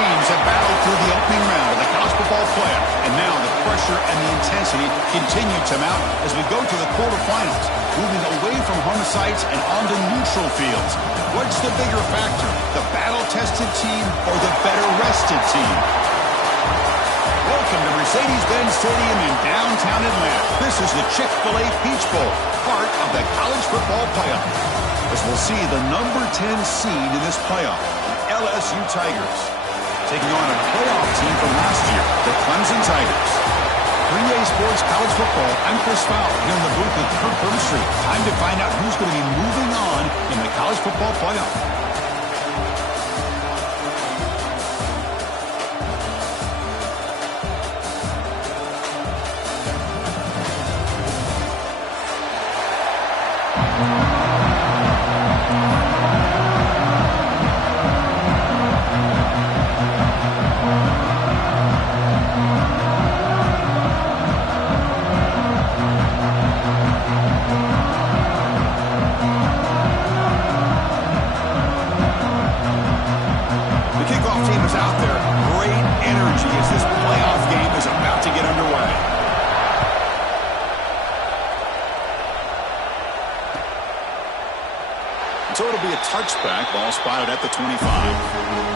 teams have battled through the opening round of the college football playoff, and now the pressure and the intensity continue to mount as we go to the quarterfinals, moving away from home sites and onto neutral fields. What's the bigger factor, the battle-tested team or the better-rested team? Welcome to Mercedes-Benz Stadium in downtown Atlanta. This is the Chick-fil-A Peach Bowl, part of the college football playoff. As we'll see the number 10 seed in this playoff, the LSU Tigers, taking on a playoff team from last year, the Clemson Tigers. 3A Sports College Football, I'm Chris Fowler here in the booth with Kurt Burnstreet. Time to find out who's going to be moving on in the college football playoff. So it'll be a touchback, ball spotted at the 25.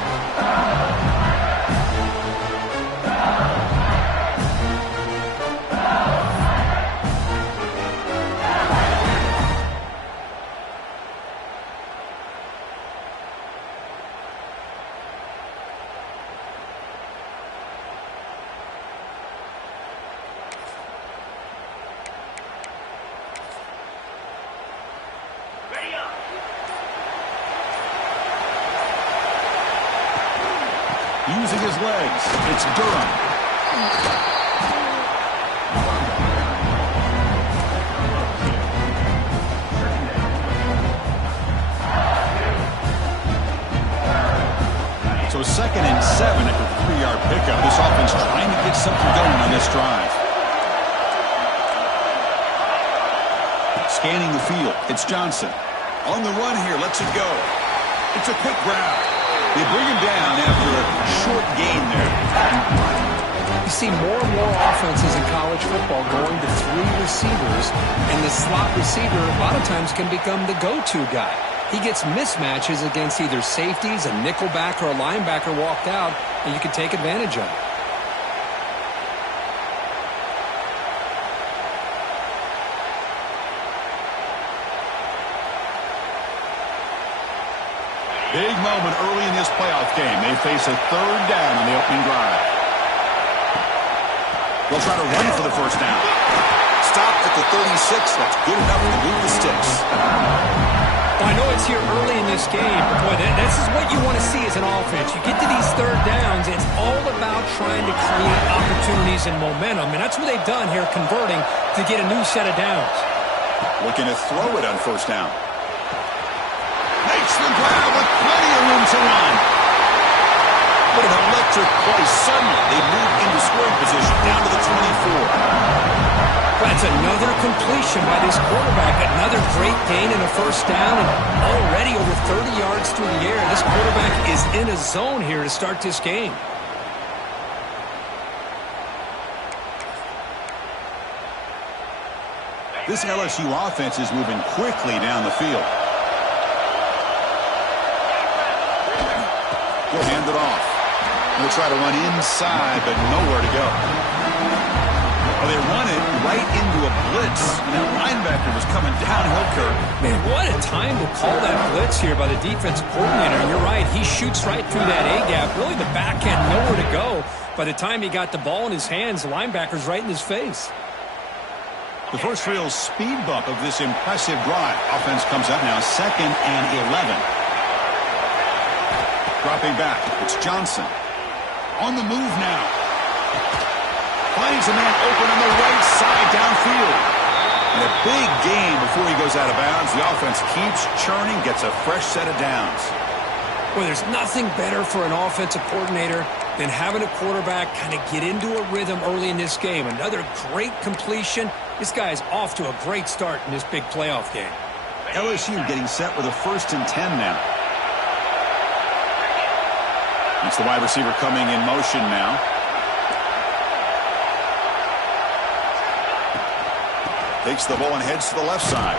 Using his legs, it's Durham. So 2nd and 7 after the 3-yard pickup. This offense trying to get something going on this drive. Scanning the field, it's Johnson. On the run here, lets it go. It's a quick grab. They bring him down after a short gain there. You see more and more offenses in college football going to 3 receivers, and the slot receiver a lot of times can become the go-to guy. He gets mismatches against either safeties, a nickelback, or a linebacker walked out, and you can take advantage of it. Big moment early in this playoff game. They face a 3rd down on the opening drive. They'll try to run for the first down. Stop at the 36. That's good enough to move the sticks. Well, I know it's here early in this game, but boy, this is what you want to see as an offense. You get to these 3rd downs, it's all about trying to create opportunities and momentum, and that's what they've done here, converting to get a new set of downs. Looking to throw it on first down. Makes the grab with plenty of room to run. What an electric play. Suddenly, they move into scoring position down to the 24. That's another completion by this quarterback. Another great gain in a first down, and already over 30 yards through the air. This quarterback is in a zone here to start this game. This LSU offense is moving quickly down the field. He'll hand it off. They'll try to run inside, but nowhere to go. Well, they run it right into a blitz. And that linebacker was coming downhill, Kurt. Man, what a time to call that blitz here by the defensive coordinator. And you're right, he shoots right through that A-gap. Really, the back had nowhere to go. By the time he got the ball in his hands, the linebacker's right in his face. The first real speed bump of this impressive drive. Offense comes up now, 2nd and 11. Dropping back, it's Johnson. On the move now. Finds a man open on the right side downfield. And a big gain before he goes out of bounds. The offense keeps churning, gets a fresh set of downs. Well, there's nothing better for an offensive coordinator than having a quarterback kind of get into a rhythm early in this game. Another great completion. This guy's off to a great start in this big playoff game. LSU getting set with a 1st and 10 now. It's the wide receiver coming in motion now. Takes the ball and heads to the left side.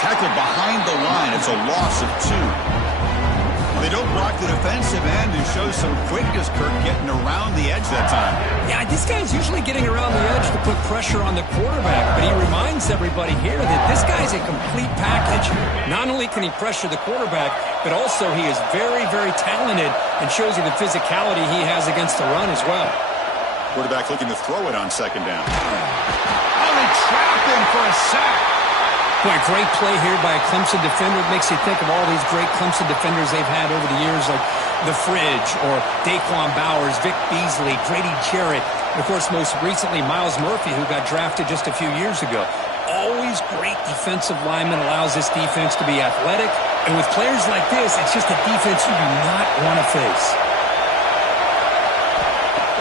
Tackled behind the line. It's a loss of 2. They don't block the defensive end and show some quickness, Kirk, getting around the edge that time. Yeah, this guy's usually getting around the edge to put pressure on the quarterback, but he reminds everybody here that this guy's a complete package. Not only can he pressure the quarterback, but also he is very, very talented and shows you the physicality he has against the run as well. Quarterback looking to throw it on second down. Oh, they trapped him for a sack. Boy, great play here by a Clemson defender. It makes you think of all these great Clemson defenders they've had over the years, like The Fridge or Daquan Bowers, Vic Beasley, Grady Jarrett, and of course, most recently, Miles Murphy, who got drafted just a few years ago. Always great defensive lineman, allows this defense to be athletic. And with players like this, it's just a defense you do not want to face.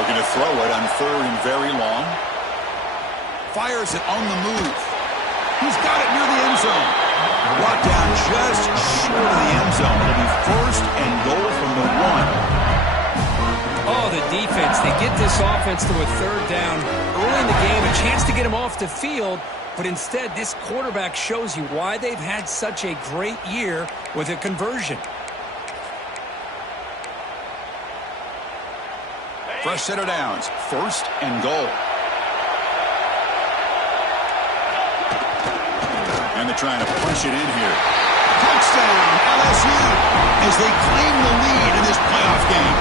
Looking to throw it on 3rd and very long. Fires it on the move. He's got it near the end zone. Brought down just short of the end zone. It'll be 1st and goal from the 1. Oh, the defense. They get this offense to a 3rd down early in the game, a chance to get him off the field, but instead this quarterback shows you why they've had such a great year with a conversion. Fresh set of downs. 1st and goal. And they're trying to punch it in here. Touchdown, LSU, as they claim the lead in this playoff game.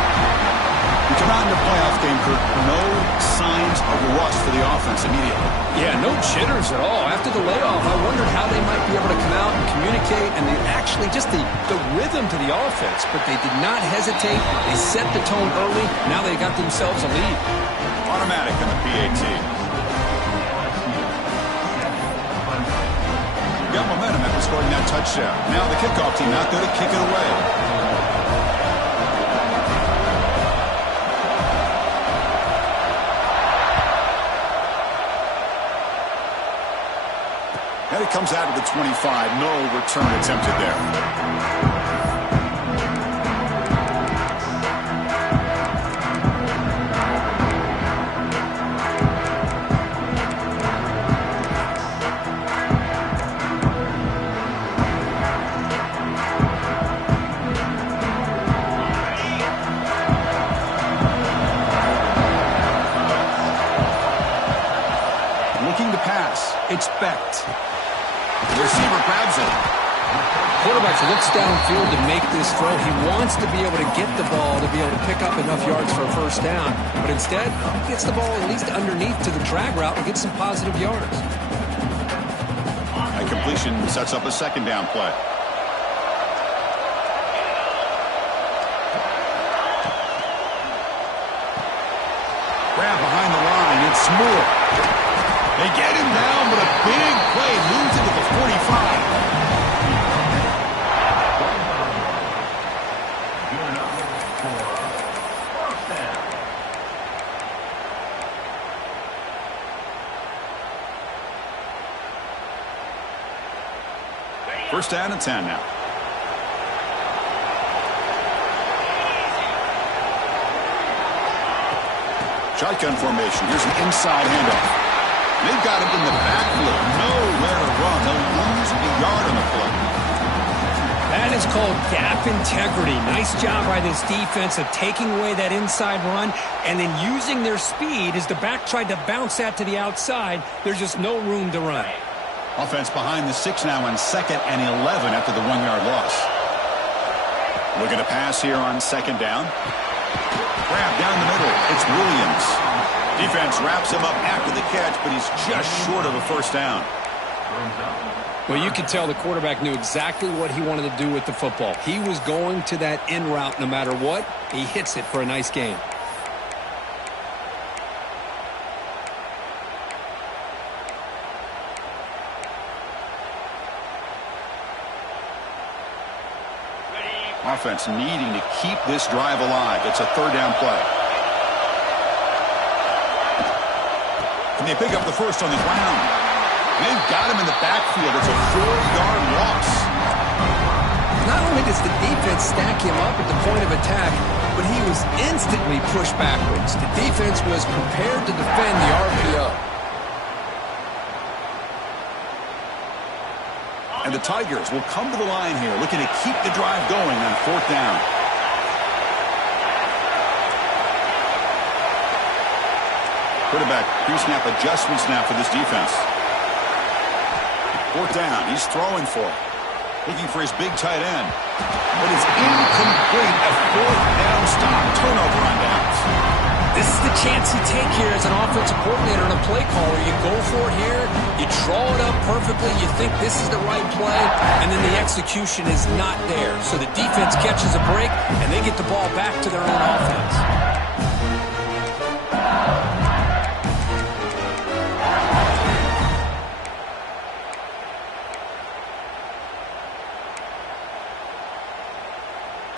We come out in the playoff game, Kirk. No signs of rust for the offense immediately. Yeah, no jitters at all. After the layoff, I wondered how they might be able to come out and communicate, and they actually just the rhythm to the offense. But they did not hesitate. They set the tone early. Now they got themselves a lead. Automatic on the PAT. Got momentum after scoring that touchdown. Now the kickoff team out there to kick it away. And it comes out of the 25. No return attempted there. Expect. The receiver grabs it. Quarterback looks downfield to make this throw. He wants to be able to get the ball to be able to pick up enough yards for a 1st down. But instead, he gets the ball at least underneath to the drag route and gets some positive yards. That completion sets up a 2nd down play. Grab behind the line. It's Moore. They get him down, but a big play moves into the 45. First down and 10 now. Shotgun formation. Here's an inside handoff. They've got him in the backfield. Nowhere to run. They'll lose a yard on the play. That is called gap integrity. Nice job by this defense of taking away that inside run and then using their speed as the back tried to bounce that to the outside. There's just no room to run. Offense behind the 6 now on 2nd and 11 after the 1-yard loss. Looking to pass here on 2nd down. Grab down the middle. It's Williams. Defense wraps him up after the catch, but he's just short of a 1st down. Well, you could tell the quarterback knew exactly what he wanted to do with the football. He was going to that in route no matter what. He hits it for a nice gain. Offense needing to keep this drive alive. It's a 3rd down play. And they pick up the 1st on the ground. They've got him in the backfield. It's a 4-yard loss. Not only does the defense stack him up at the point of attack, but he was instantly pushed backwards. The defense was prepared to defend the RPO. And the Tigers will come to the line here, looking to keep the drive going on 4th down. Quarterback pre-snap adjustments now for this defense. 4th down, he's throwing for it. Looking for his big tight end. But it's incomplete. A 4th down stop. Turnover on downs. This is the chance you take here as an offensive coordinator and a play caller. You go for it here. You draw it up perfectly. You think this is the right play. And then the execution is not there. So the defense catches a break, and they get the ball back to their own offense.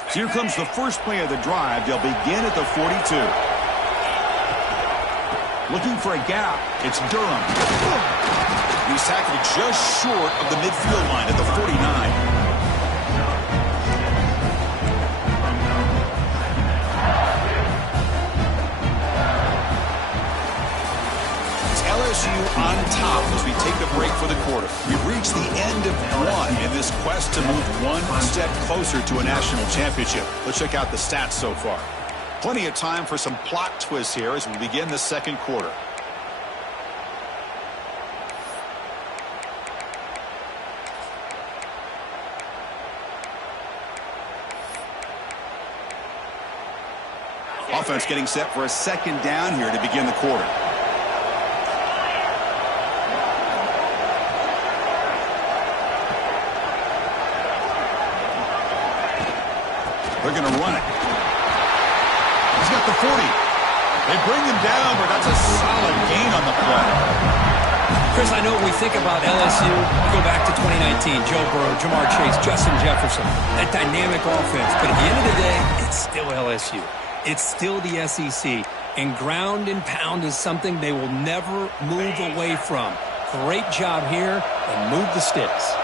So here comes the first play of the drive. They'll begin at the 42. Looking for a gap. It's Durham. He's tackled just short of the midfield line at the 49. LSU on top as we take a break for the quarter. We've reached the end of one in this quest to move one step closer to a national championship. Let's check out the stats so far. Plenty of time for some plot twists here as we begin the second quarter. Offense getting set for a second down here to begin the quarter. They're going to run it. He's got the 40. They bring him down, but that's a solid gain on the play. Chris, I know when we think about LSU, we go back to 2019, Joe Burrow, Jamar Chase, Justin Jefferson, that dynamic offense. But at the end of the day, it's still LSU. It's still the SEC. And ground and pound is something they will never move away from. Great job here, and move the sticks.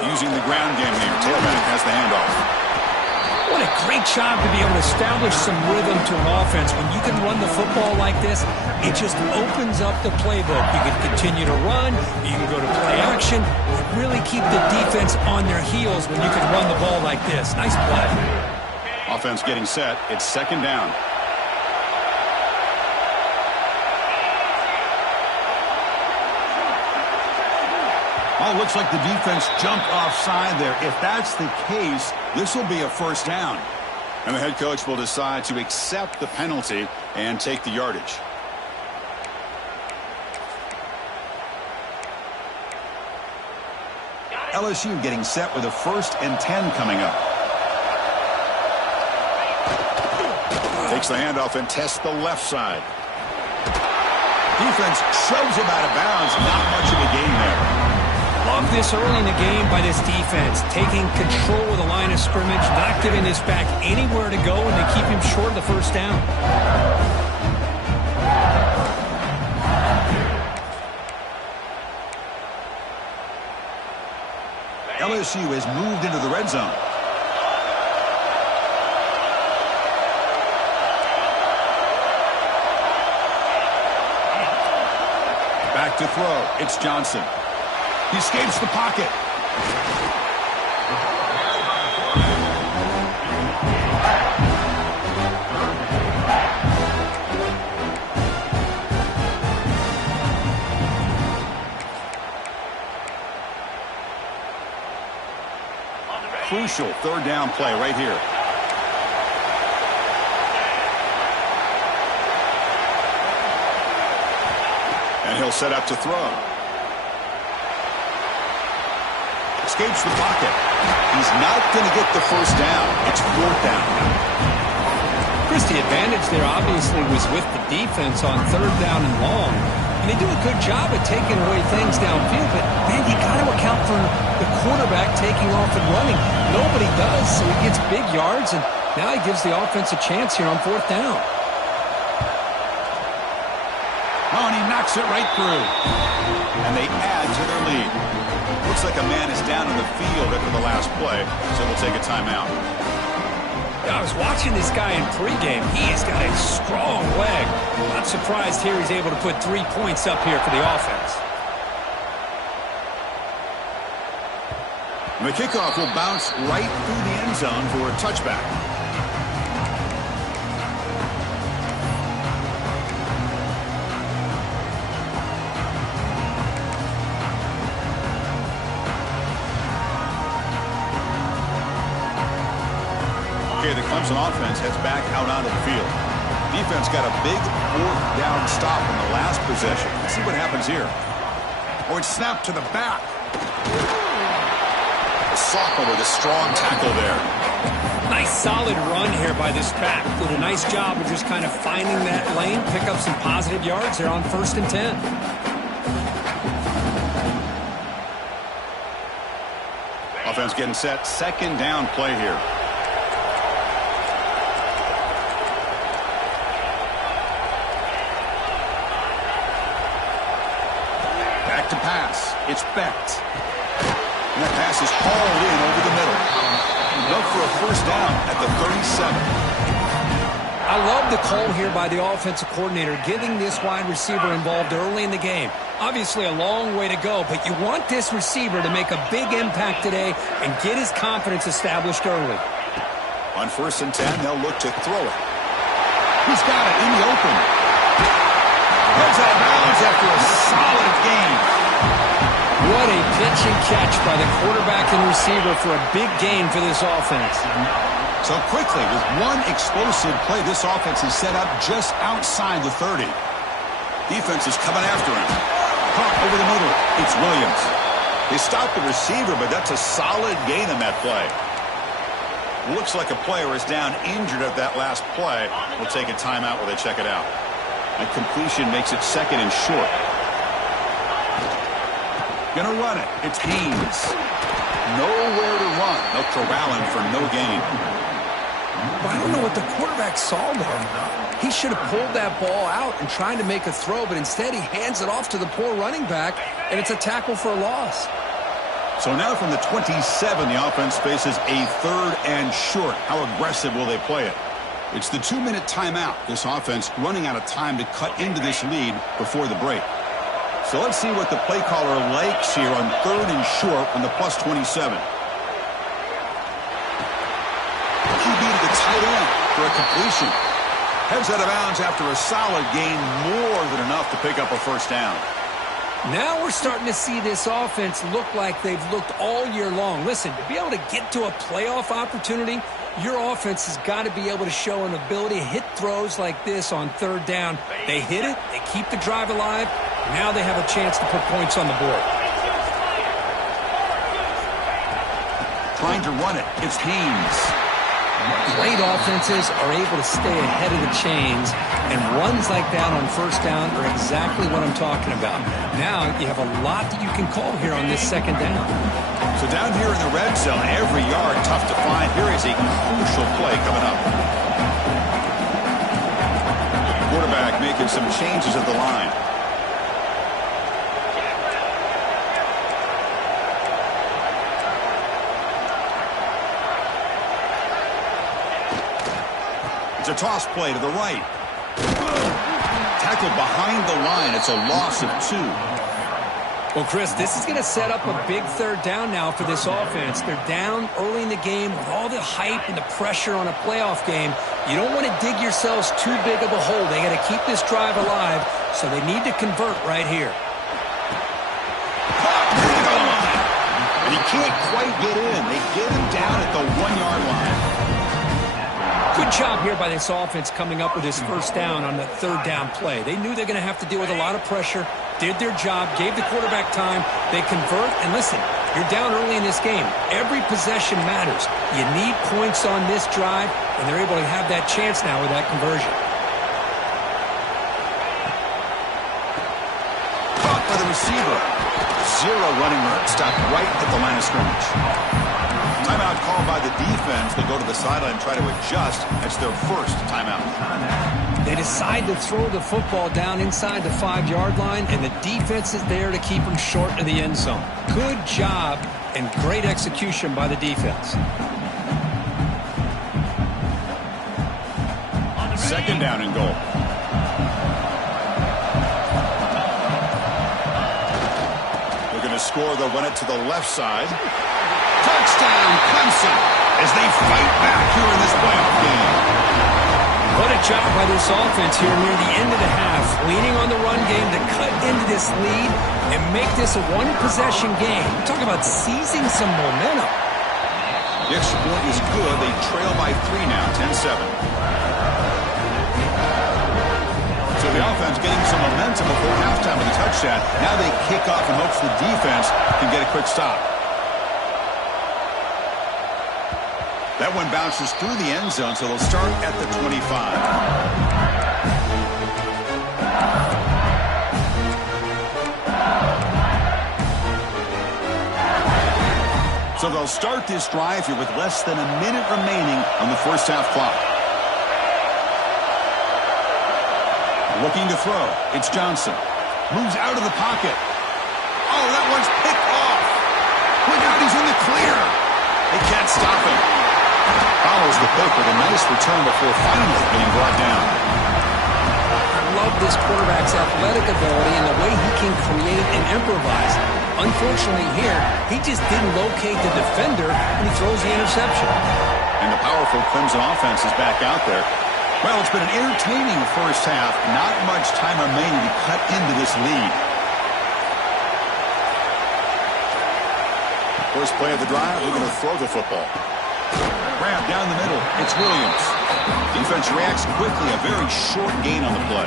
Using the ground game here. Tailback has the handoff. What a great job to be able to establish some rhythm to an offense. When you can run the football like this, it just opens up the playbook. You can continue to run. You can go to play action. You really keep the defense on their heels when you can run the ball like this. Nice play. Offense getting set. It's second down. Oh, looks like the defense jumped offside there. If that's the case, this will be a first down. And the head coach will decide to accept the penalty and take the yardage. LSU getting set with a 1st and 10 coming up. Takes the handoff and tests the left side. Defense shoves him out of bounds. Not much of a gain there. Love this early in the game by this defense, taking control of the line of scrimmage, not giving this back anywhere to go, and they keep him short of the first down. LSU has moved into the red zone. Back to throw. It's Johnson. He escapes the pocket. Crucial 3rd down play right here. And he'll set up to throw. Escapes the pocket. He's not going to get the first down. It's 4th down. Chris, the advantage there obviously was with the defense on 3rd down and long. And they do a good job of taking away things downfield, but, man, you got to account for the quarterback taking off and running. Nobody does, so he gets big yards, and now he gives the offense a chance here on 4th down. Oh, and he knocks it right through. And they add to their lead. Let's Looks like a man is down in the field after the last play, so we'll take a timeout. Yeah, I was watching this guy in pregame. He has got a strong leg. Not surprised here he's able to put 3 points up here for the offense. And the kickoff will bounce right through the end zone for a touchback. Okay, the Clemson offense heads back out onto the field. Defense got a big 4th down stop in the last possession. Let's see what happens here. Oh, it's snapped to the back. A sophomore with a strong tackle there. Nice solid run here by this back. Did a nice job of just kind of finding that lane, pick up some positive yards there on 1st and 10. Offense getting set. 2nd down play here. Back to pass. It's Becht. And that pass is hauled in over the middle. Enough for a 1st down at the 37. I love the call here by the offensive coordinator, getting this wide receiver involved early in the game. Obviously a long way to go, but you want this receiver to make a big impact today and get his confidence established early. On 1st and 10, they'll look to throw it. He's got it in the open. Heads out of bounds after a solid gain. What a pitch and catch by the quarterback and receiver for a big gain for this offense. So quickly, with one explosive play, this offense is set up just outside the 30. Defense is coming after him. Caught over the middle. It's Williams. They stopped the receiver, but that's a solid gain in that play. Looks like a player is down injured at that last play. We'll take a timeout while they check it out. A completion makes it 2nd and short. Gonna run it. It's Haynes. Nowhere to run. They'll corral him for no gain. Well, I don't know what the quarterback saw there. He should have pulled that ball out and tried to make a throw, but instead he hands it off to the poor running back, and it's a tackle for a loss. So now from the 27, the offense faces a 3rd and short. How aggressive will they play it? It's the 2-minute timeout. This offense running out of time to cut into this lead before the break. So let's see what the play caller likes here on 3rd and short on the plus 27. QB to the tight end for a completion. Heads out of bounds after a solid gain, more than enough to pick up a 1st down. Now we're starting to see this offense look like they've looked all year long. Listen, to be able to get to a playoff opportunity, your offense has got to be able to show an ability to hit throws like this on 3rd down. They hit it, they keep the drive alive. Now they have a chance to put points on the board. Trying to run it. It's Haynes. Great offenses are able to stay ahead of the chains, and runs like that on 1st down are exactly what I'm talking about. Now you have a lot that you can call here on this 2nd down. So down here in the red zone, every yard tough to find. Here is a crucial play coming up. Quarterback making some changes at the line. It's a toss play to the right. Tackled behind the line. It's a loss of 2. Well, Chris, this is going to set up a big 3rd down now for this offense. They're down early in the game with all the hype and the pressure on a playoff game. You don't want to dig yourselves too big of a hole. They got to keep this drive alive, so they need to convert right here. And he can't quite get in. They get him down at the 1-yard line. Good job here by this offense coming up with this 1st down on the 3rd down play. They knew they're going to have to deal with a lot of pressure, did their job, gave the quarterback time. They convert, and listen, you're down early in this game. Every possession matters. You need points on this drive, and they're able to have that chance now with that conversion. Caught by the receiver. 0 running room. Stopped right at the line of scrimmage. Timeout called by the defense. They go to the sideline and try to adjust. That's their first timeout. They decide to throw the football down inside the 5-yard line, and the defense is there to keep them short of the end zone. Good job and great execution by the defense. Second down and goal. They're going to score. They'll run it to the left side. Touchdown, Clemson, as they fight back here in this playoff game. What a job by this offense here near the end of the half, leaning on the run game to cut into this lead and make this a one-possession game. Talk about seizing some momentum. The extra point is good. They trail by 3 now, 10-7. So the offense getting some momentum before halftime with a touchdown. Now they kick off in hopes the defense can get a quick stop. That one bounces through the end zone, so they'll start at the 25. So they'll start this drive here with less than a minute remaining on the first half clock. Looking to throw. It's Johnson. Moves out of the pocket. Oh, that one's picked off. Look out, he's in the clear. They can't stop him. Follows the pick with a nice return before finally being brought down. I love this quarterback's athletic ability and the way he can create and improvise. Unfortunately here, he just didn't locate the defender and he throws the interception. And the powerful Clemson offense is back out there. Well, it's been an entertaining first half. Not much time remaining to cut into this lead. First play of the drive, we're going to throw the football. Grab down the middle. It's Williams. Defense reacts quickly. A very short gain on the play.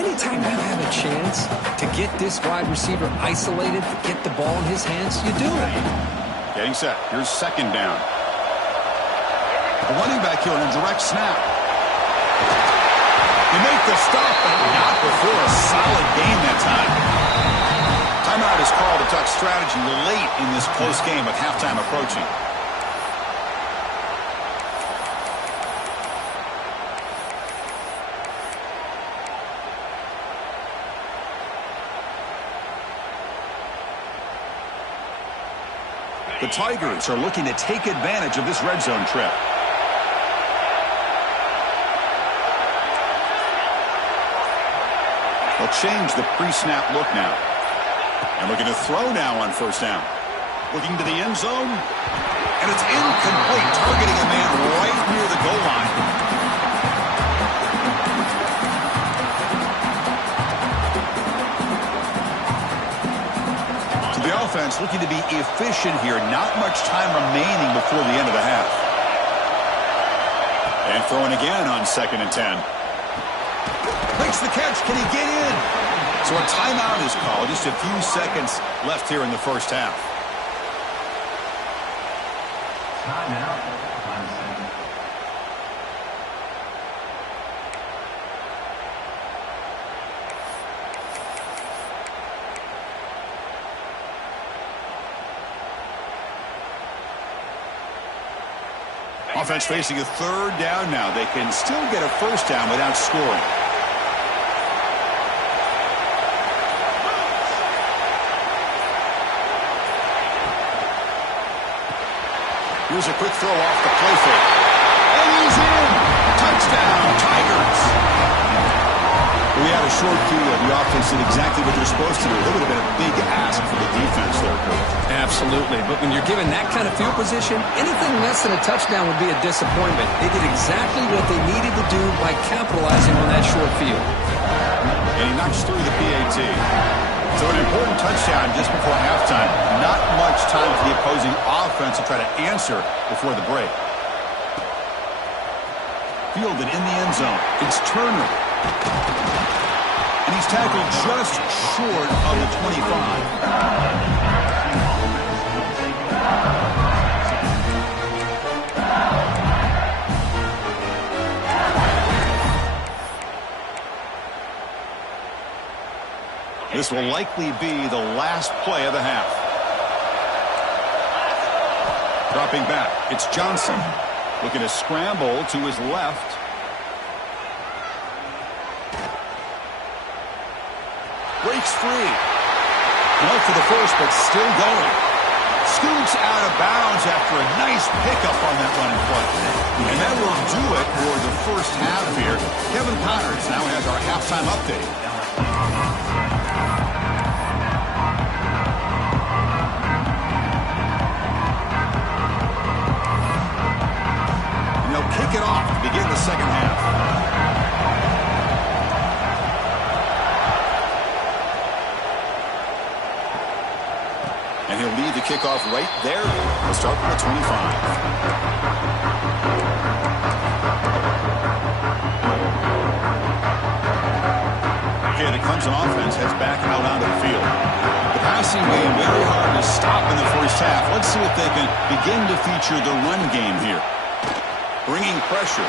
Anytime you have a chance to get this wide receiver isolated, to get the ball in his hands, you do it. Getting set. Here's second down. The running back here on a direct snap. They make the stop, but not before a solid gain that time. Timeout is called to talk strategy late in this close game with halftime approaching. The Tigers are looking to take advantage of this red zone trip. They'll change the pre-snap look now. And looking to throw now on first down. Looking to the end zone. And it's incomplete, targeting a man right near the goal line. The offense looking to be efficient here. Not much time remaining before the end of the half. And throwing again on 2nd and 10. Makes the catch. Can he get in? So a timeout is called. Just a few seconds left here in the first half. Timeout. Offense facing a third down now. They can still get a first down without scoring. Here's a quick throw off the play fake. And he's in. Touchdown, Tigers. We had a short view of the offense did exactly what they're supposed to do. That would have been a big ask for the defense there, Coach. Absolutely. But when you're given that kind of field position, anything less than a touchdown would be a disappointment. They did exactly what they needed to do by capitalizing on that short field. And he knocks through the PAT. So an important touchdown just before halftime. Not much time for the opposing offense to try to answer before the break. Fielded in the end zone. It's Turner. And he's tackled just short of the 25. This will likely be the last play of the half. Dropping back, it's Johnson. Looking to scramble to his left. Breaks free. No for the first, but still going. Scoots out of bounds after a nice pickup on that running play. And that will do it for the first half here. Kevin Connors now has our halftime update. And they'll kick it off to begin the second half. And he'll lead the kickoff right there. We'll start from the 25. Okay, the Clemson offense heads back out onto the field. The passing game very hard to stop in the first half. Let's see if they can begin to feature the run game here. Bringing pressure.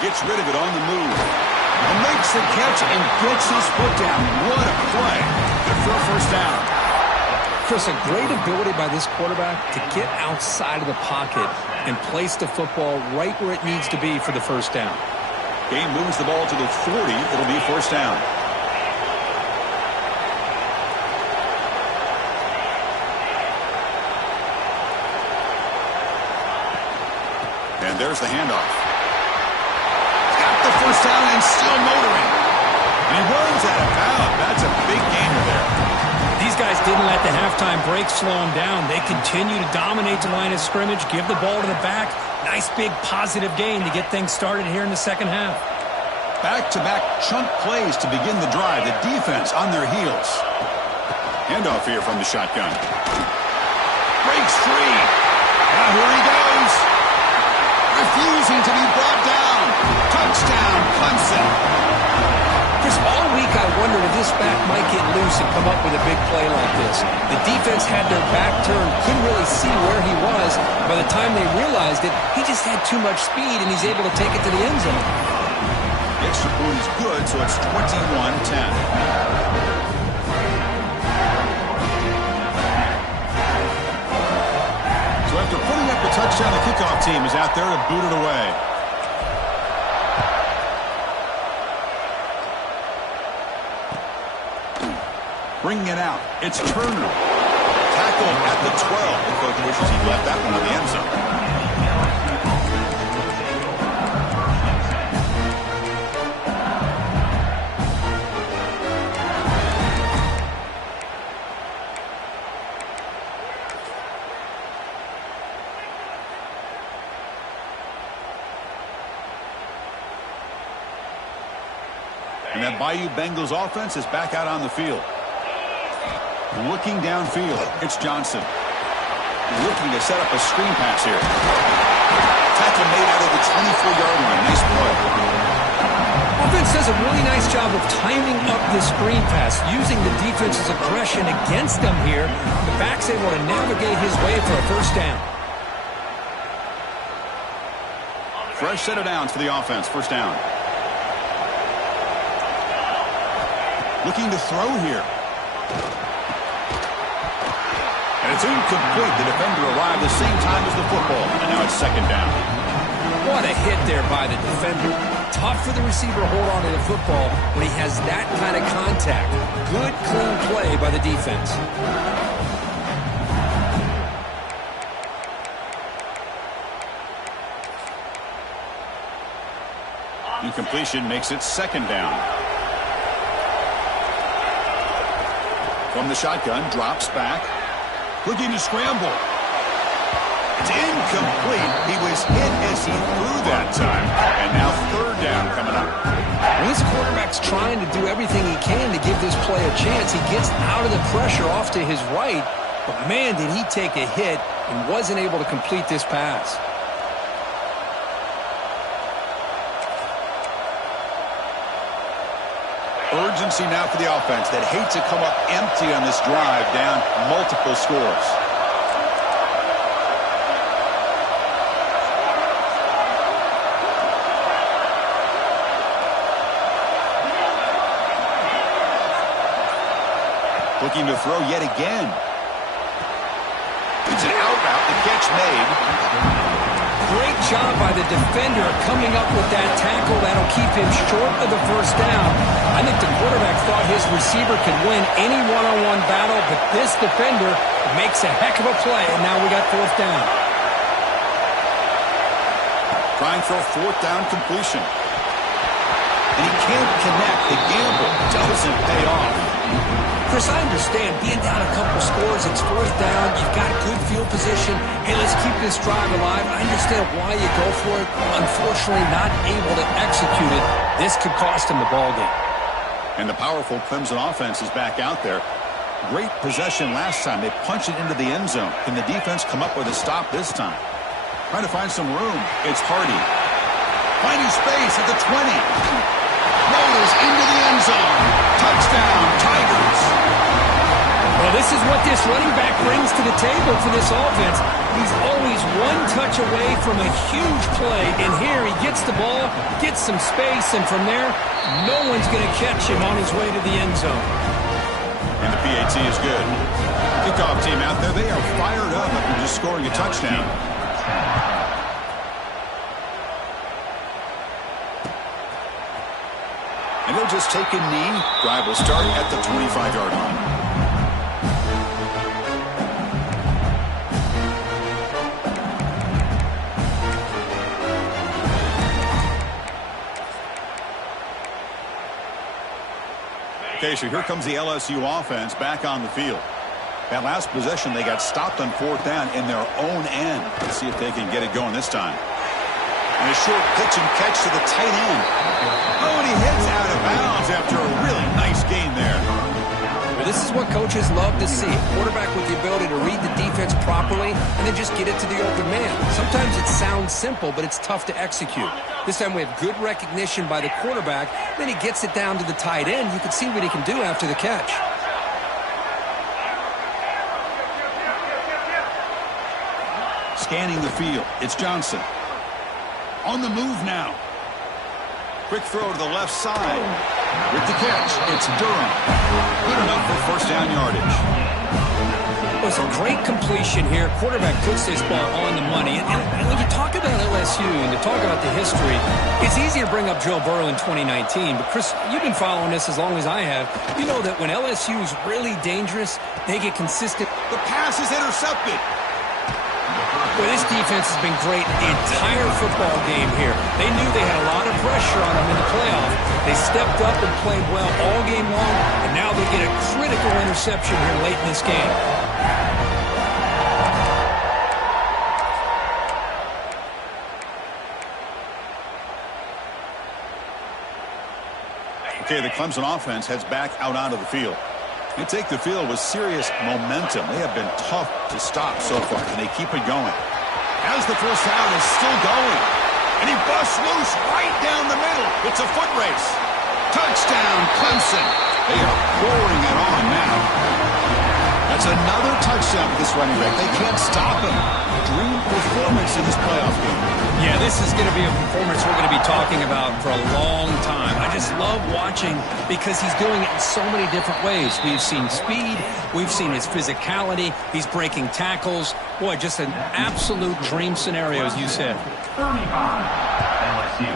Gets rid of it on the move. And makes the catch and gets his foot down. What a play. Good for a first down. Chris, a great ability by this quarterback to get outside of the pocket and place the football right where it needs to be for the first down. Game moves the ball to the 40. It'll be first down. And there's the handoff. Got the first down and still motoring. And he runs out of bounds. That's a big gainer there. These guys didn't let the halftime break slow them down. They continue to dominate the line of scrimmage, give the ball to the back. Nice big positive gain to get things started here in the second half. Back-to-back chunk plays to begin the drive. The defense on their heels. Handoff here from the shotgun. Breaks free. Now here he goes. Refusing to be brought down. Touchdown, Clemson. Chris, all week I wondered if this back might get loose and come up with a big play like this. The defense had their back turned, couldn't really see where he was. By the time they realized it, he just had too much speed, and he's able to take it to the end zone. The extra point is good, so it's 21-10. So after putting up the touchdown, the kickoff team is out there to boot it away. Bringing it out. It's Turner. Tackle at the 12. The coach wishes he left that one in the end zone. And that Bayou Bengals offense is back out on the field. Looking downfield, it's Johnson. Looking to set up a screen pass here. Tackle made out of the 24-yard line. Nice play. Offense does a really nice job of timing up this screen pass, using the defense's aggression against them here. The back's able to navigate his way for a first down. Fresh set of downs for the offense. First down. Looking to throw here. And it's incomplete. The defender arrived the same time as the football. And now it's second down. What a hit there by the defender. Tough for the receiver to hold on to the football when he has that kind of contact. Good, clean play by the defense. Incompletion makes it second down. From the shotgun, drops back. Looking to scramble. It's incomplete. He was hit as he threw that time. And now third down coming up. Well, this quarterback's trying to do everything he can to give this play a chance. He gets out of the pressure off to his right. But, man, did he take a hit and wasn't able to complete this pass. Urgency now for the offense that hate to come up empty on this drive, down multiple scores. Looking to throw yet again. It's an out out. The catch made. Great job by the defender coming up with that tackle that'll keep him short of the first down. I think the quarterback thought his receiver could win any one-on-one battle, but this defender makes a heck of a play, and now we got fourth down. Trying for a fourth down completion. And he can't connect. The gamble doesn't pay off. Chris, I understand being down a couple scores, it's fourth down, you've got good field position. Hey, let's keep this drive alive. I understand why you go for it. Unfortunately, not able to execute it. This could cost him the ball game. And the powerful Clemson offense is back out there. Great possession last time. They punched it into the end zone. Can the defense come up with a stop this time? Trying to find some room. It's Hardy. Finding space at the 20. Motors into the end zone. Touchdown, Tigers. Well, this is what this running back brings to the table for this offense. He's always one touch away from a huge play, and here he gets the ball, gets some space, and from there, no one's going to catch him on his way to the end zone. And the PAT is good. Kickoff team out there, they are fired up after just scoring a touchdown. And they'll just take a knee. Drive will start at the 25-yard line. Okay, so here comes the LSU offense back on the field. That last possession, they got stopped on fourth down in their own end. Let's see if they can get it going this time. And a short pitch and catch to the tight end. Oh, and he hits out of bounds after a really nice gain there. Well, this is what coaches love to see. A quarterback with the ability to read the defense properly and then just get it to the open man. Sometimes it sounds simple, but it's tough to execute. This time we have good recognition by the quarterback. Then he gets it down to the tight end. You can see what he can do after the catch. Scanning the field, it's Johnson. On the move now. Quick throw to the left side. With the catch, it's Durham. Good enough for first down yardage. It was a great completion here. Quarterback puts this ball on the money. And when you talk about LSU and to talk about the history, it's easy to bring up Joe Burrow in 2019. But, Chris, you've been following this as long as I have. You know that when LSU is really dangerous, they get consistent. The pass is intercepted. Well, this defense has been great the entire football game here. They knew they had a lot of pressure on them in the playoff. They stepped up and played well all game long, and now they get a critical interception here late in this game. Okay, the Clemson offense heads back out onto the field. They take the field with serious momentum. They have been tough to stop so far, and they keep it going. As the first down is still going. And he busts loose right down the middle. It's a foot race. Touchdown, Clemson. They are pouring it on now. That's another touchdown for this running back. They can't stop him. Dream performance in this playoff game. Yeah, this is going to be a performance we're going to be talking about for a long time. I just love watching because he's doing it in so many different ways. We've seen speed. We've seen his physicality. He's breaking tackles. Boy, just an absolute dream scenario, as you said. 35, LSU,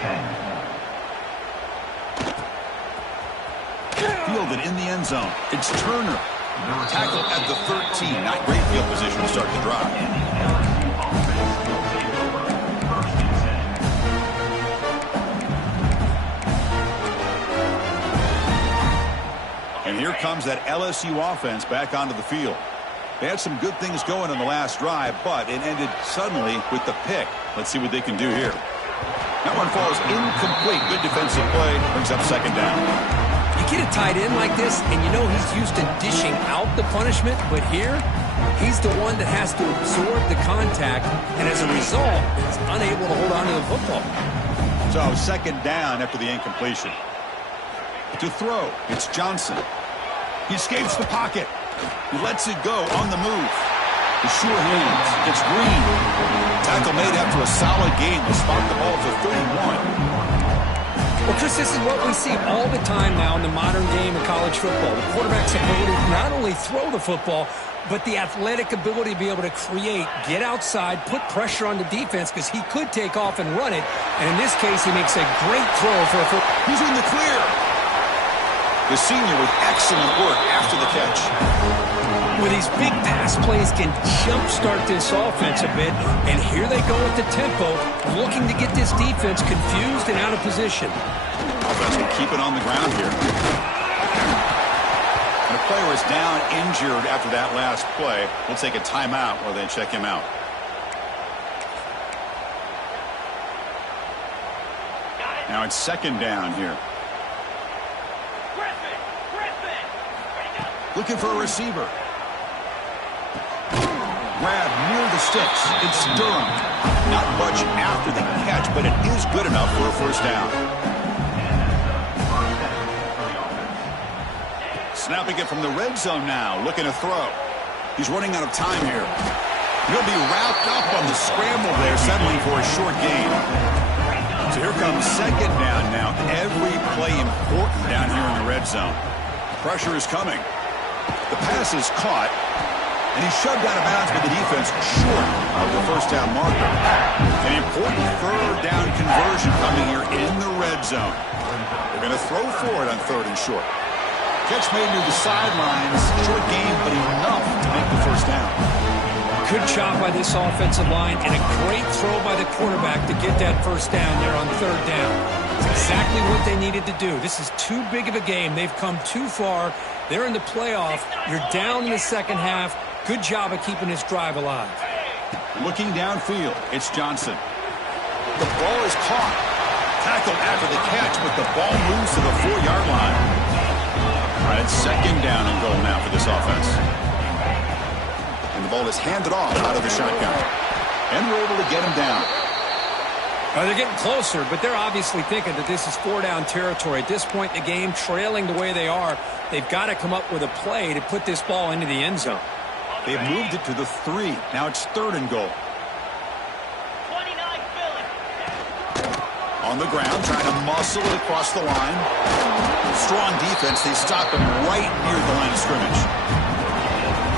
10. Fielded in the end zone. It's Turner. Tackle at the 13. Not great field position to start the drive. And here comes that LSU offense back onto the field. They had some good things going in the last drive, but it ended suddenly with the pick. Let's see what they can do here. That one falls incomplete. Good defensive play. Brings up second down. You get a tight end like this, and you know he's used to dishing out the punishment, but here, he's the one that has to absorb the contact, and as a result, is unable to hold on to the football. So, second down after the incompletion. To throw, it's Johnson. He escapes the pocket. He lets it go on the move. The sure hands. It's Green. Tackle made after a solid game. They spot the ball to 31. Well, Chris, this is what we see all the time now in the modern game of college football. The quarterback's ability to not only throw the football, but the athletic ability to be able to create, get outside, put pressure on the defense because he could take off and run it. And in this case, he makes a great throw for a foot. He's in the clear. The senior with excellent work after the catch. With these big pass plays can jumpstart this offense a bit. And here they go with the tempo, looking to get this defense confused and out of position. Offense will keep it on the ground here. And the player is down injured after that last play. We'll take a timeout while they check him out. Now it's second down here. Looking for a receiver. Grab near the sticks. It's Durham. Not much after the catch, but it is good enough for a first down. Snapping it from the red zone now. Looking to throw. He's running out of time here. He'll be wrapped up on the scramble there, settling for a short gain. So here comes second down now. Every play important down here in the red zone. Pressure is coming. The pass is caught, and he's shoved out of bounds by the defense short of the first down marker. An important third down conversion coming here in the red zone. They're going to throw for it on third and short. Catch made near the sidelines. Short gain, but enough to make the first down. Good job by this offensive line and a great throw by the quarterback to get that first down there on third down. It's exactly what they needed to do. This is too big of a game. They've come too far. They're in the playoff. You're down in the second half. Good job of keeping this drive alive. Looking downfield, it's Johnson. The ball is caught. Tackled after the catch, but the ball moves to the 4-yard line. All right, it's second down and goal now for this offense. And the ball is handed off out of the shotgun. And we're able to get him down. They're getting closer, but they're obviously thinking that this is 4-down territory. At this point in the game, trailing the way they are, they've got to come up with a play to put this ball into the end zone. They've moved it to the 3. Now it's third and goal. 29 Philly. On the ground, trying to muscle it across the line. Strong defense. They stop him right near the line of scrimmage.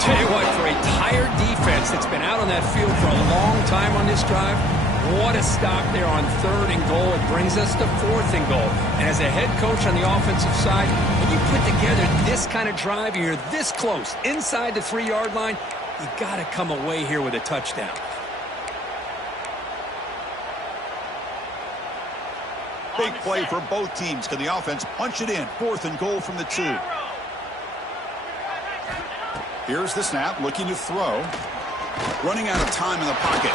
Tell you what, for a tired defense that's been out on that field for a long time on this drive, what a stop there on third and goal. It brings us to fourth and goal. And as a head coach on the offensive side, when you put together this kind of drive, you're this close, inside the 3-yard line, you got to come away here with a touchdown. Big play for both teams. Can the offense punch it in? Fourth and goal from the 2. Here's the snap, looking to throw. Running out of time in the pocket.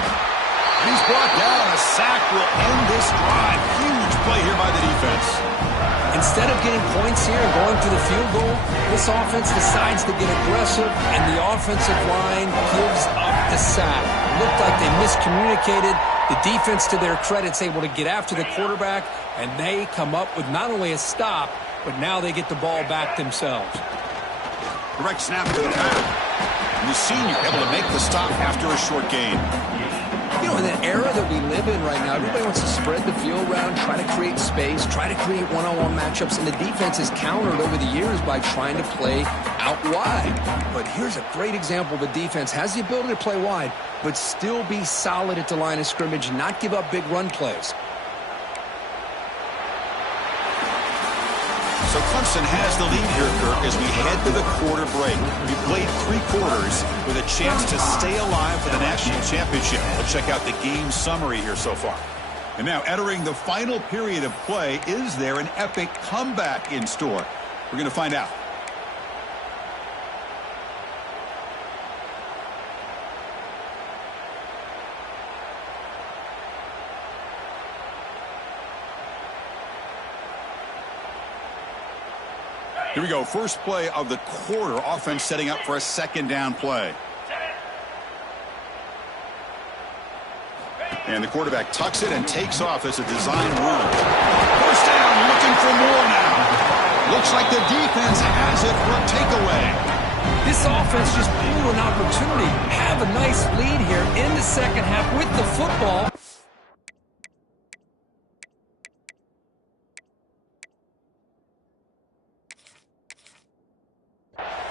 He's brought down. A sack will end this drive. Huge play here by the defense. Instead of getting points here and going for the field goal, this offense decides to get aggressive, and the offensive line gives up the sack. It looked like they miscommunicated. The defense, to their credit, is able to get after the quarterback, and they come up with not only a stop, but now they get the ball back themselves. Direct snap to the pass. And the senior able to make the stop after a short gain. You know, in the era that we live in right now, everybody wants to spread the field around, try to create space, try to create one-on-one matchups, and the defense has countered over the years by trying to play out wide. But here's a great example. The defense has the ability to play wide, but still be solid at the line of scrimmage, not give up big run plays. So Clemson has the lead here, Kirk, as we head to the quarter break. We played 3 quarters with a chance to stay alive for the national championship. Let's check out the game summary here so far. And now entering the final period of play, is there an epic comeback in store? We're going to find out. Here we go. First play of the quarter. Offense setting up for a second down play. And the quarterback tucks it and takes off as a design run. First down, looking for more now. Looks like the defense has it for a takeaway. This offense just blew an opportunity. Have a nice lead here in the second half with the football.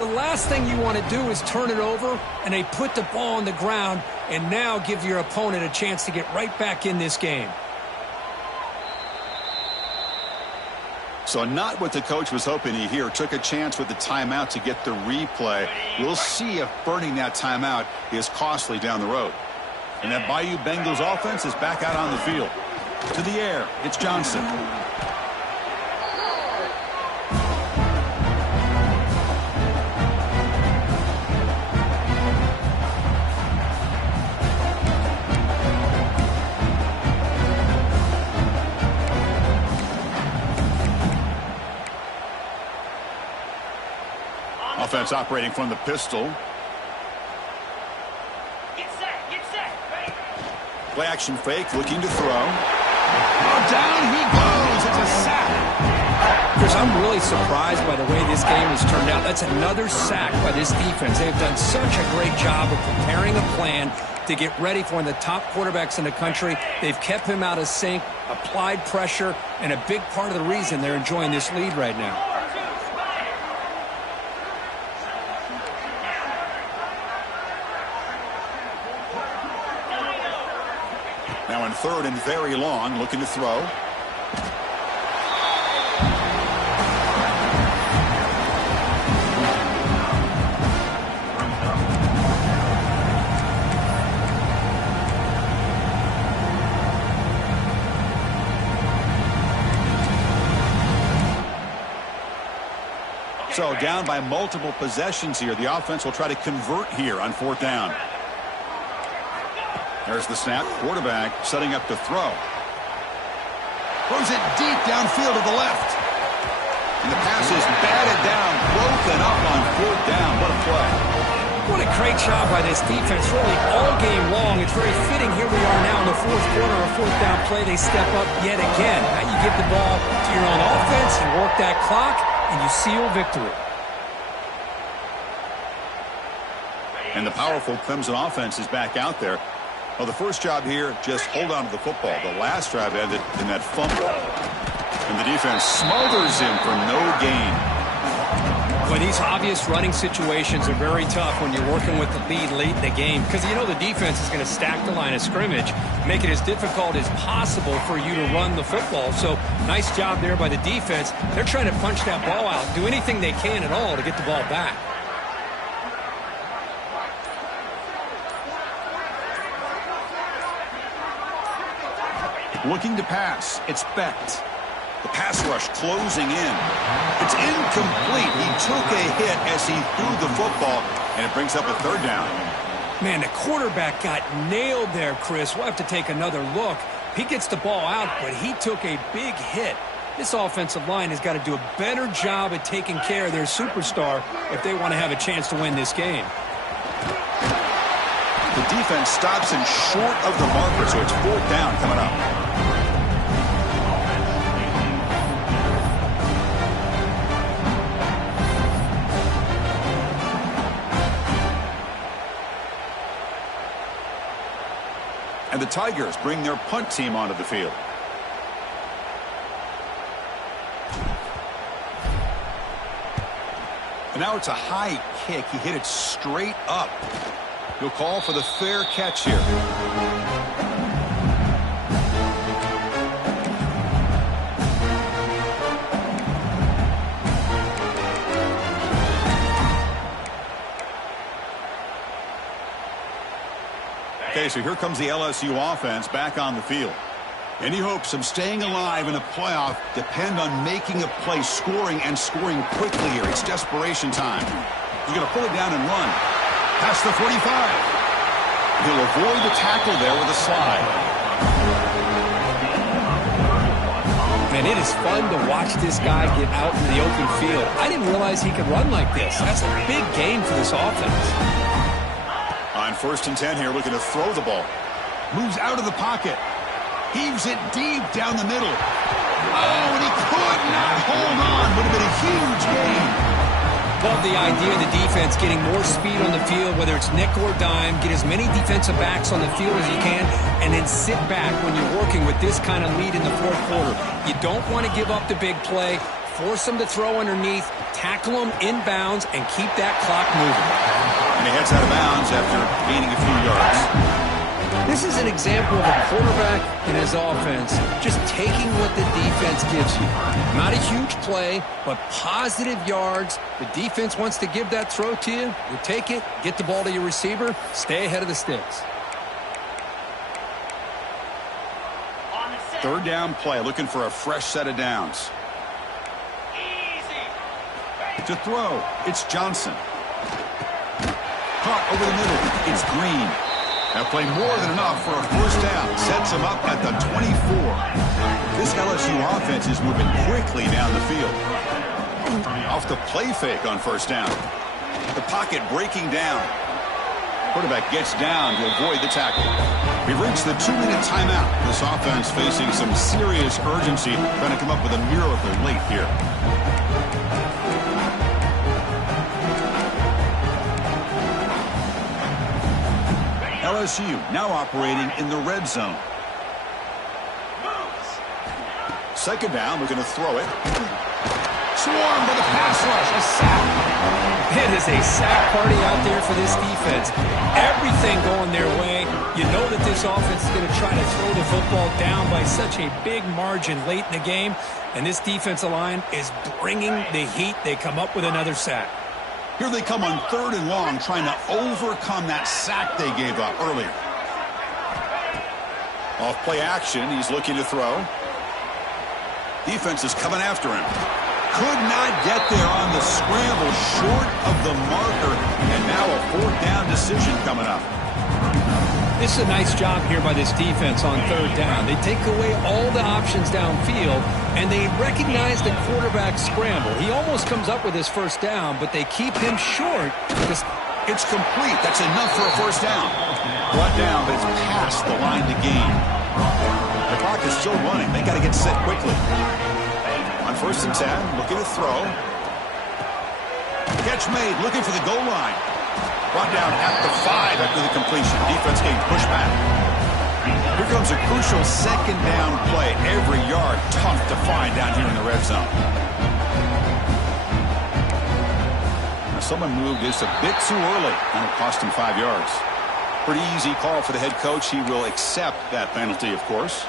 The last thing you want to do is turn it over, and they put the ball on the ground and now give your opponent a chance to get right back in this game. So not what the coach was hoping to hear. Took a chance with the timeout to get the replay. We'll see if burning that timeout is costly down the road. And that Bayou Bengals offense is back out on the field. To the air, it's Johnson. Offense operating from the pistol. Get set, ready. Play action fake, looking to throw. Oh, down he goes. It's a sack. Chris, I'm really surprised by the way this game has turned out. That's another sack by this defense. They've done such a great job of preparing a plan to get ready for one of the top quarterbacks in the country. They've kept him out of sync, applied pressure, and a big part of the reason they're enjoying this lead right now. Now in third and very long, looking to throw. So down by multiple possessions here. The offense will try to convert here on fourth down. There's the snap. Quarterback setting up to throw. Throws it deep downfield to the left. And the pass is batted down, broken up on fourth down. What a play. What a great job by this defense, really all game long. It's very fitting. Here we are now in the fourth quarter, a fourth down play. They step up yet again. Now you give the ball to your own offense, you work that clock, and you seal victory. And the powerful Clemson offense is back out there. Well, the first job here, just hold on to the football. The last drive ended in that fumble. And the defense smothers him for no gain. Well, these obvious running situations are very tough when you're working with the lead late in the game because you know the defense is going to stack the line of scrimmage, make it as difficult as possible for you to run the football. So nice job there by the defense. They're trying to punch that ball out, do anything they can at all to get the ball back. Looking to pass. It's Becht. The pass rush closing in. It's incomplete. He took a hit as he threw the football, and it brings up a third down. Man, the quarterback got nailed there, Chris. We'll have to take another look. He gets the ball out, but he took a big hit. This offensive line has got to do a better job at taking care of their superstar if they want to have a chance to win this game. The defense stops him short of the marker, so it's fourth down coming up. And the Tigers bring their punt team onto the field. And now it's a high kick. He hit it straight up. He'll call for the fair catch here. Okay, so here comes the LSU offense back on the field. Any hopes of staying alive in a playoff depend on making a play, scoring, and scoring quickly here. It's desperation time. He's going to pull it down and run. Past the 45. He'll avoid the tackle there with a slide. Man, it is fun to watch this guy get out in the open field. I didn't realize he could run like this. That's a big game for this offense. On 1st and 10 here, looking to throw the ball. Moves out of the pocket. Heaves it deep down the middle. Oh, and he could not hold on. Would have been a huge gain. Love the idea of the defense getting more speed on the field, whether it's nickel or dime, get as many defensive backs on the field as you can, and then sit back when you're working with this kind of lead in the fourth quarter. You don't want to give up the big play. Force them to throw underneath, tackle them inbounds, and keep that clock moving. And he heads out of bounds after gaining a few yards. This is an example of a quarterback and his offense just taking what the defense gives you. Not a huge play, but positive yards. The defense wants to give that throw to you. You take it, get the ball to your receiver, stay ahead of the sticks. Third down play, looking for a fresh set of downs. To throw, it's Johnson. Caught over the middle, it's Green. That play more than enough for a first down. Sets him up at the 24. This LSU offense is moving quickly down the field. Off the play fake on first down. The pocket breaking down. Quarterback gets down to avoid the tackle. We've reached the 2-minute timeout. This offense facing some serious urgency, trying to come up with a miracle late here. LSU now operating in the red zone. Second down, we're going to throw it. Swarm with a pass rush, a sack. It is a sack party out there for this defense. Everything going their way. You know that this offense is going to try to throw the football down by such a big margin late in the game. And this defensive line is bringing the heat. They come up with another sack. Here they come on 3rd and long, trying to overcome that sack they gave up earlier. Off play action, he's looking to throw. Defense is coming after him. Could not get there on the scramble, short of the marker, and now a 4th down decision coming up. This is a nice job here by this defense on 3rd down. They take away all the options downfield, and they recognize the quarterback scramble. He almost comes up with his first down, but they keep him short. It's complete. That's enough for a first down. Brought down, but it's past the line to gain. The clock is still running. They got to get set quickly. On 1st and 10, looking to throw. Catch made, looking for the goal line. Brought down at the 5 after the completion. Defense getting pushed back. Here comes a crucial 2nd down play. Every yard tough to find down here in the red zone. Now someone moved this a bit too early, and it cost him 5 yards. Pretty easy call for the head coach. He will accept that penalty, of course.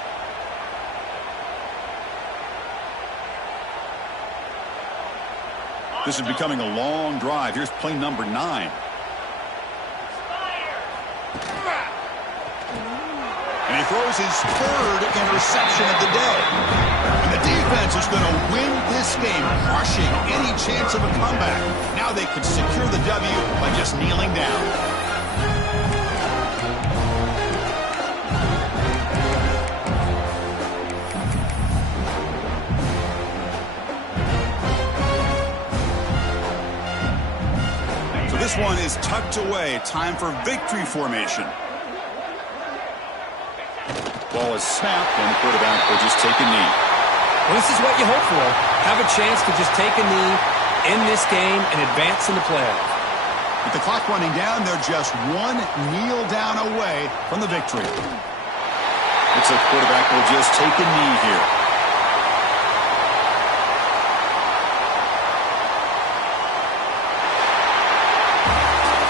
This is becoming a long drive. Here's play number 9. And he throws his 3rd interception of the day. And the defense is going to win this game, crushing any chance of a comeback. Now they could secure the W by just kneeling down. So this one is tucked away. Time for victory formation. Ball is snapped, and the quarterback will just take a knee. Well, this is what you hope for. Have a chance to just take a knee, end this game, and advance in the playoff. With the clock running down, they're just one kneel down away from the victory. Looks like the quarterback will just take a knee here.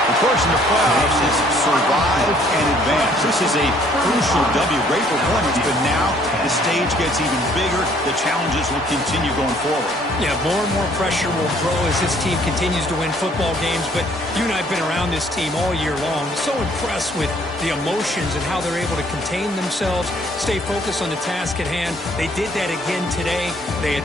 The course in the playoffs is survive and advance. This is a crucial W. Great performance, but now the stage gets even bigger. The challenges will continue going forward. Yeah, more and more pressure will grow as this team continues to win football games, but you and I have been around this team all year long. So impressed with the emotions and how they're able to contain themselves, stay focused on the task at hand. They did that again today. They